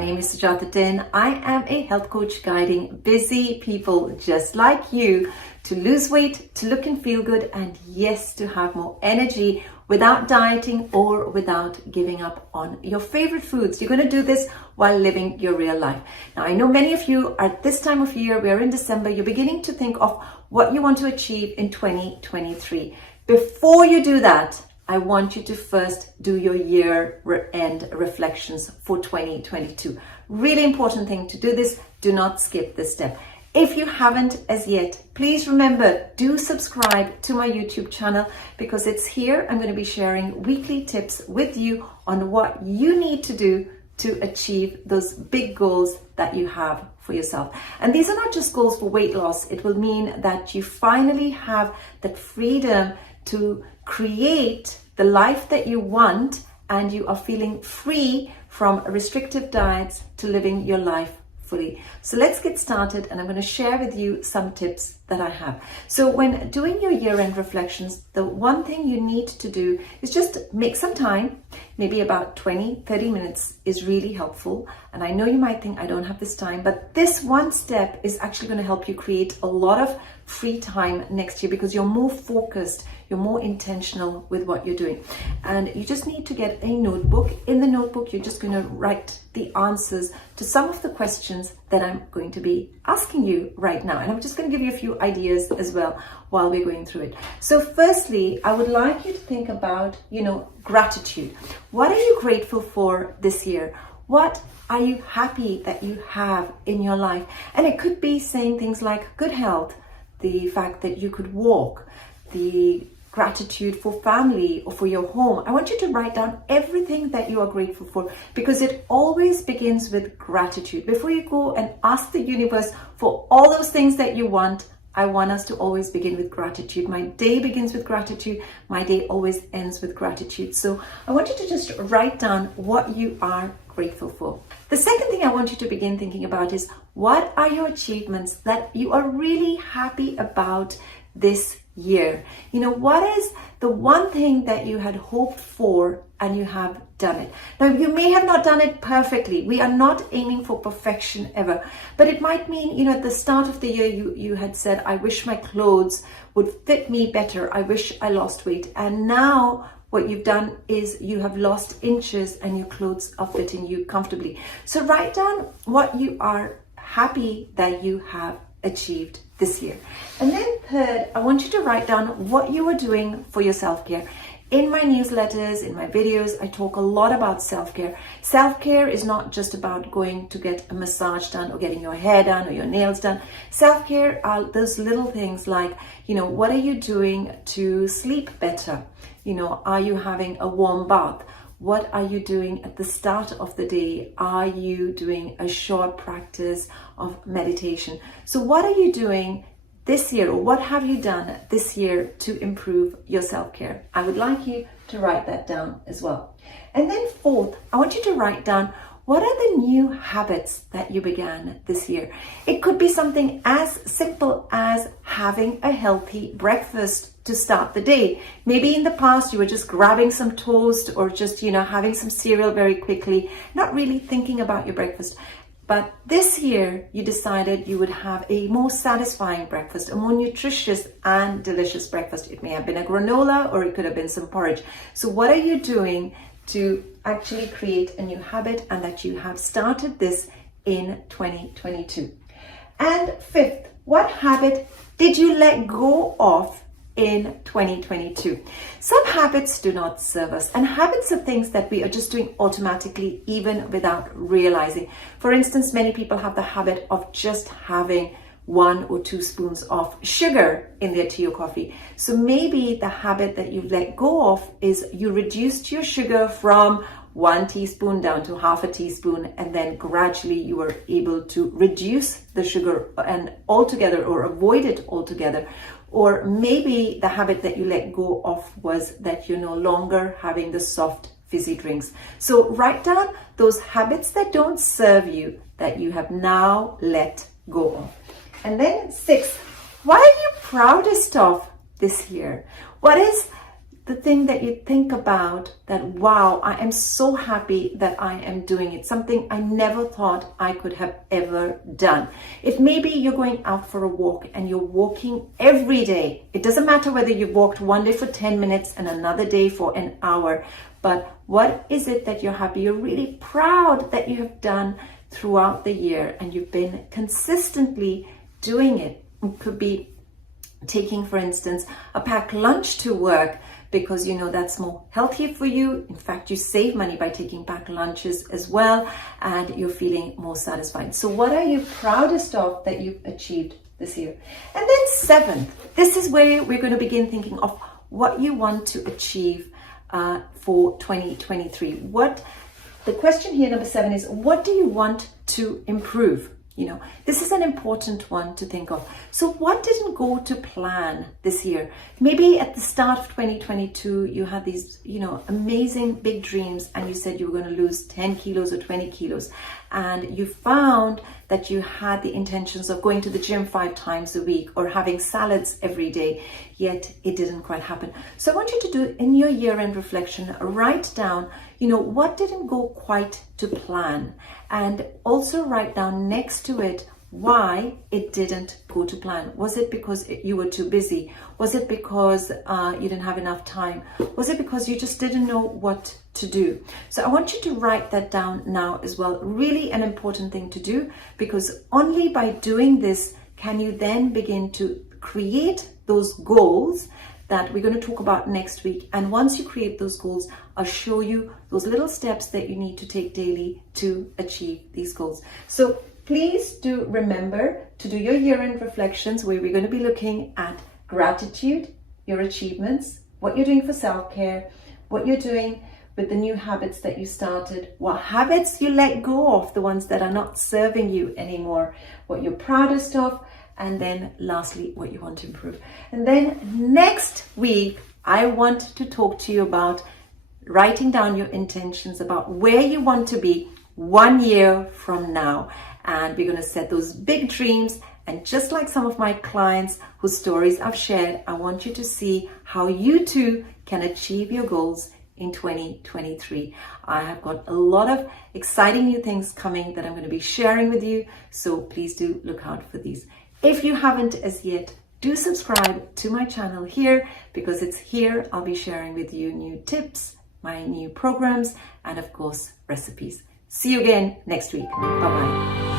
name is Sujata Din. I am a health coach guiding busy people just like you to lose weight, to look and feel good, and yes, to have more energy without dieting or without giving up on your favorite foods. You're going to do this while living your real life. Now, I know many of you at this time of year, we're in December, you're beginning to think of what you want to achieve in 2023. Before you do that, I want you to first do your year-end reflections for 2022. Really important thing to do this. Do not skip this step. If you haven't as yet, please remember, do subscribe to my YouTube channel because it's here. I'm going to be sharing weekly tips with you on what you need to do to achieve those big goals that you have for yourself. And these are not just goals for weight loss. It will mean that you finally have that freedom to create the life that you want, and you are feeling free from restrictive diets to living your life fully. So let's get started, and I'm going to share with you some tips that I have. So when doing your year-end reflections, the one thing you need to do is just make some time, maybe about 20-30 minutes is really helpful. And I know you might think I don't have this time, but this one step is actually going to help you create a lot of free time next year because you're more focused, you're more intentional with what you're doing. And you just need to get a notebook. In the notebook, you're just going to write the answers to some of the questions that I'm going to be asking you right now. And I'm just going to give you a few ideas as well while we're going through it. So firstly, I would like you to think about, gratitude. What are you grateful for this year? What are you happy that you have in your life? And it could be saying things like good health, the fact that you could walk, the gratitude for family or for your home. I want you to write down everything that you are grateful for because it always begins with gratitude. Before you go and ask the universe for all those things that you want, I want us to always begin with gratitude. My day begins with gratitude. My day always ends with gratitude. So I want you to just write down what you are grateful for. The second thing I want you to begin thinking about is what are your achievements that you are really happy about this year? What is the one thing that you had hoped for and you have done it? Now, you may have not done it perfectly. We are not aiming for perfection ever, but it might mean, at the start of the year, you had said, I wish my clothes would fit me better. I wish I lost weight. And now what you've done is you have lost inches and your clothes are fitting you comfortably. So write down what you are happy that you have achieved this year. And then third, I want you to write down what you are doing for your self-care. In my newsletters, in my videos, I talk a lot about self-care. Self-care is not just about going to get a massage done or getting your hair done or your nails done. Self-care are those little things like, what are you doing to sleep better? Are you having a warm bath? What are you doing at the start of the day? Are you doing a short practice of meditation? So what are you doing this year, or what have you done this year to improve your self-care? I would like you to write that down as well. And then fourth, I want you to write down what are the new habits that you began this year? It could be something as simple as having a healthy breakfast to start the day. Maybe in the past you were just grabbing some toast or just, having some cereal very quickly, not really thinking about your breakfast. But this year you decided you would have a more satisfying breakfast, a more nutritious and delicious breakfast. It may have been a granola or it could have been some porridge. So what are you doing to actually create a new habit and that you have started this in 2022? And fifth, what habit did you let go of in 2022? Some habits do not serve us, and habits are things that we are just doing automatically even without realizing. For instance, many people have the habit of just having 1 or 2 spoons of sugar in their tea or coffee. So maybe the habit that you let go of is you reduced your sugar from 1 teaspoon down to half a teaspoon, and then gradually you were able to reduce the sugar and altogether or avoid it altogether. Or maybe the habit that you let go of was that you're no longer having the soft fizzy drinks. So write down those habits that don't serve you that you have now let go of. And then 6, what are you proudest of this year? What is the thing that you think about that, wow, I am so happy that I am doing it, something I never thought I could have ever done. If maybe you're going out for a walk and you're walking every day, it doesn't matter whether you've walked one day for 10 minutes and another day for an hour, but what is it that you're happy, you're really proud that you have done throughout the year and you've been consistently doing it? It could be taking, for instance, a packed lunch to work because you know that's more healthier for you. In fact, you save money by taking packed lunches as well, and you're feeling more satisfied. So what are you proudest of that you've achieved this year? And then seventh, this is where we're going to begin thinking of what you want to achieve for 2023. The question here, number 7, is what do you want to improve? You know, this is an important one to think of. So what didn't go to plan this year? Maybe at the start of 2022, you had these, amazing big dreams and you said you were going to lose 10 kilos or 20 kilos. And you found that you had the intentions of going to the gym 5 times a week or having salads every day, yet it didn't quite happen. So I want you to do in your year-end reflection, write down, what didn't go quite to plan, and also write down next to it why it didn't go to plan. Was it because you were too busy? Was it because you didn't have enough time? Was it because you just didn't know what to do? So I want you to write that down now as well. Really an important thing to do, because only by doing this can you then begin to create those goals that we're going to talk about next week. And once you create those goals, I'll show you those little steps that you need to take daily to achieve these goals. So please do remember to do your year-end reflections, where we're going to be looking at gratitude, your achievements, what you're doing for self-care, what you're doing with the new habits that you started, what habits you let go of, the ones that are not serving you anymore, what you're proudest of, and then lastly, what you want to improve. And then next week, I want to talk to you about writing down your intentions about where you want to be 1 year from now. And we're going to set those big dreams. And just like some of my clients whose stories I've shared, I want you to see how you too can achieve your goals in 2023. I have got a lot of exciting new things coming that I'm going to be sharing with you. So please do look out for these. If you haven't as yet, do subscribe to my channel here, because it's here I'll be sharing with you new tips, my new programs, and of course, recipes. See you again next week. Bye-bye.